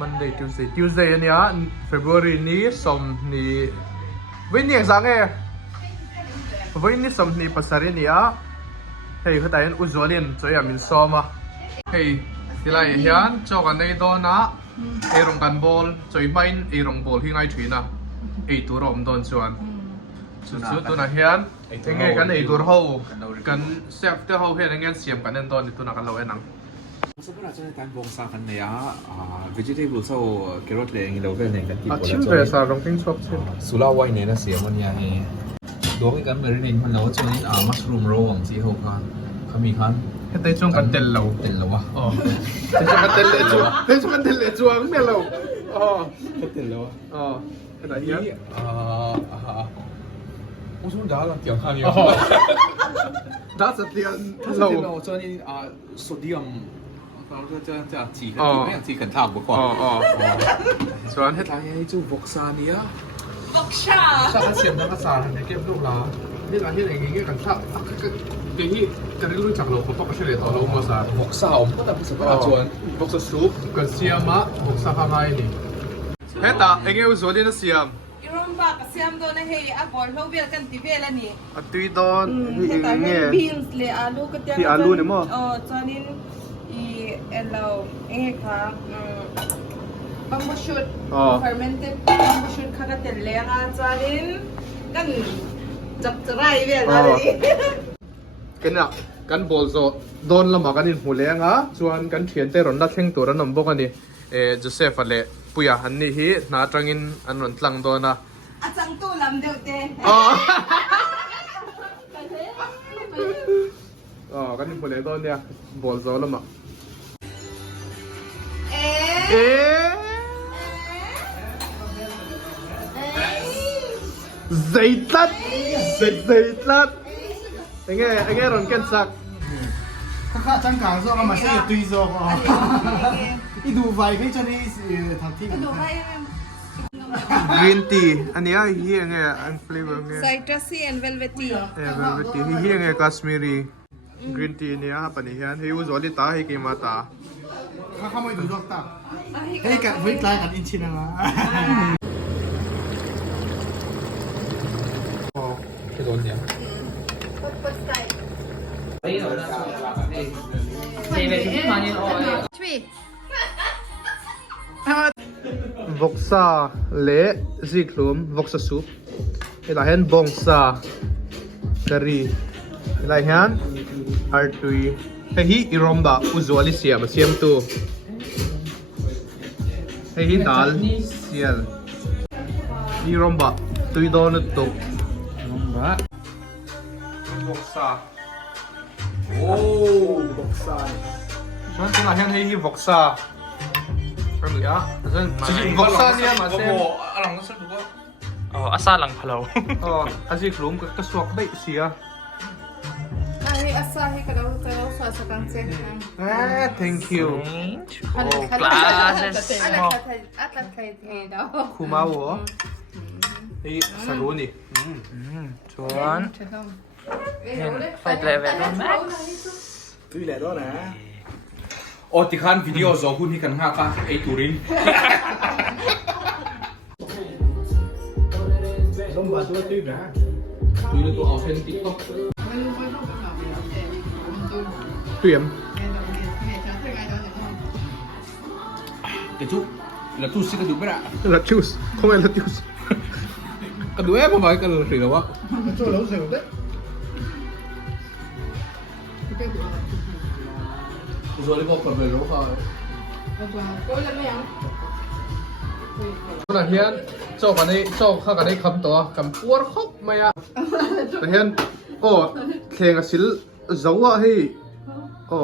Monday Tuesday อันเนี้ย February นี้สมนี้วันนี้ยังสังเกตวันนี้สมนี้ภาษาเรียนเนี่ยเฮ้ยเขาแต่ยังอุจจารินจะยังมีซ้อมอ่ะเฮ้ยที่ไรเฮียนจอกันในตอนนะรงกันบอลจะไม่รงบอลที่ไงถือนะตัวรอมโดนส่วนสุดตัวนั้นเฮียนยังไงกันตัวเขากันเซฟเตอร์เขาเฮียนยังไงเสียมกันในตอนตัวนั้นกันเราเองนังSebenarnya kan bangsa kan ya vegetable so carrot le ngi lo ve ne kan ti pola chim ve sa rong ting chop chen sulawai ne na siam an ya he dong kan marinade man lo chuan mushroom ro ang chi ho khan khami khan hetai chung kan tel lo wa hetai chung kan tel le chu hetai chung kan tel le chu ang ne lo tel lo hetai hian我说打了点看呀打是点lo chuan sodiumจะจีกันไม่จีกันทากกว่าส่วนที่ทางนี้จู่บอกซาเนียบอกชาถ้าเสียงนักษาในเก็บลูกหลานนี่ร้านที่ไหนเงี้ยกันถ้าเกี่ยที่จะได้รู้จักเราเขาต้องเฉลี่ยต่อเรามาซาบอกซาผมก็ต้องสับชวนบอกซาซุปกันเสียมะบอกซาข้าวไงนี่เฮ้ยตาเอ็งเอาส่วนนี้นะเสียมอีรอมบากเสียมโดนเฮียอาบอลเขาเบียกันตีเบลนี่ตุยโดนเงี้ยบีนส์เลยอาลูก็ที่อาลูเนี่ยมั้งตอนนี้เราเองค่ะบังบชุด fermented บังบชุดข้าก็เตลเลยค่ะจารินกันจับจะไรเว้ยจารินกันอ่ะกันบอลโซโดนละมากันนี่หูเลี้ยงอ่ะส่วนกันเขียนแต่รอนดัดเท่งตัวนั้นนำบอกกันนี่โจเซฟอะไรปุยหันนี่ฮีน่าจังอินอันนั้นตั้งตัวนะอาจังตู้ลำเดียวเต้กันนี่หูเลี้ยงตัวเนี่ยบอลโซละมาZaitat Zaitat Anh nghe rồi kén sạc Kakak cangkang so kan masih tui so Itu vibe cho ni thằng thi Green tea anh ấy hi nghe anh flavor nghe citrusy and velvety velvety hi nghe Kashmiri green tea này á bạn hiền hi u zoli ta hi ki mata Kakak mau duduk tak Hei kat wait lah kat incin lah ที่โดนเนี่ยVoksa le ziklum voksa soup ilahen bongsa curry ilahen artui hi iromba usually siam tu hi dal sial iromba tui don tu Voksa Voksa Soalnya terakhir ini Voksa Kan ya Voksa ni ya mas Alang kasar juga asalang palaw asyik belum kesuak baik sih ya asahi kalau sa kangse thank you classes atlat kahit daw kumawo ini sago nih chuan fight level max Tui lẹ đó nè โอ้ที่คันวิดีโอสองคุณที่กันห้าค่ะไอตูริน Lomba tu tui nè ตูรินตัวออเทนติกก็ เตรียม กระจุกแล้วตู้ซิกระจุกไม่ได้ lettuce không phải lettuce กระดูกผมบอกกันเลยหรือว่า Cho lẩu xèo đấy ส่วนที่บอกคนเป็นรู้เขา ขณะที่เจ้ากันได้เจ้าข้ากันได้คำตัวคำปวดครบไหมอ่ะแต่เห็นโอ้เพลงศิลเจ้าว่าให้โอ้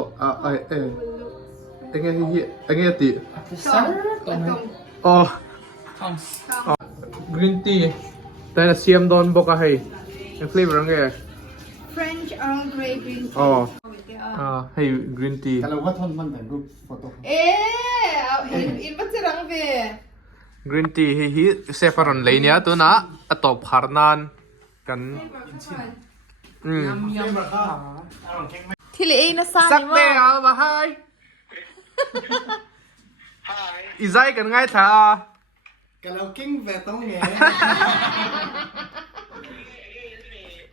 เอ็งไงติอ๋อ green tea แต่เสียมโดนบอกให้ฟlavor ไง French Earl Grey green tea อ๋อให้ green tea Kalau buat thon man dan group foto in batirang be green tea hi saffron lei nia tu na atop pharnan kan Thili na sa sak de al ba hai อีใจกันง่ายท่า กันเรากิ้งแวต้องไง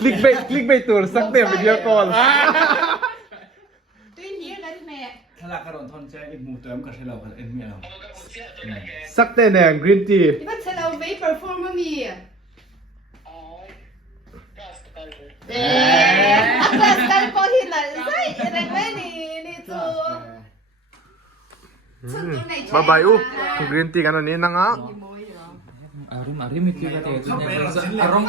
คลิกไปตัวสักเต็มไปเดียวก่อน Tuy nhiên cái mẹ ถ้าหลักกระโดดทอนใจเอ็มหมูเติมกับใช้เรากับเอ็มเมียเรา สักเต็มแหนงกรีนที Thì bắt sẽ đâu với perform mì Cái có thì là dây Đây với nì chú บายบายอู้กรีนทีกันอันนี้นะงะ Arim itu katanya. Arong